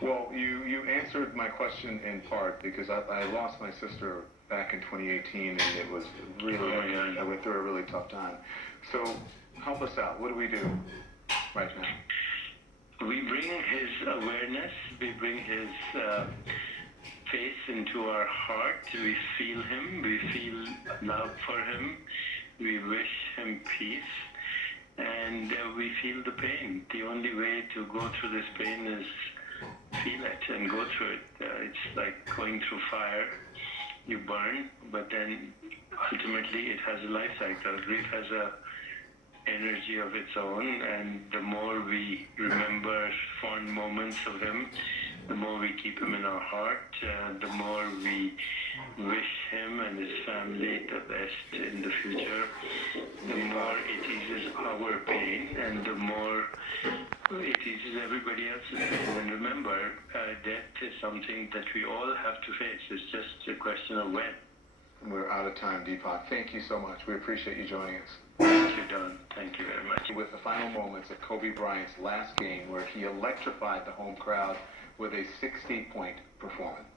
Well, you answered my question in part because I lost my sister back in 2018 and it was really, I went through a really tough time. So help us out. What do we do right now? We bring his awareness, we bring his face into our heart, we feel him, we feel love for him, we wish him peace, and we feel the pain. The only way to go through this pain is feel it and go through it. It's like going through fire. You burn, but then ultimately it has a life cycle. Grief has a energy of its own, and the more we remember fond moments of him, the more we keep him in our heart, the more we wish him and his family the best in the future, the more it eases our pain and the more it eases everybody else's pain. And remember, death is something that we all have to face. It's just a question of when. We're out of time, Deepak. Thank you so much. We appreciate you joining us. Thank you, Don. Thank you very much. With the final moments of Kobe Bryant's last game where he electrified the home crowd with a 60-point performance.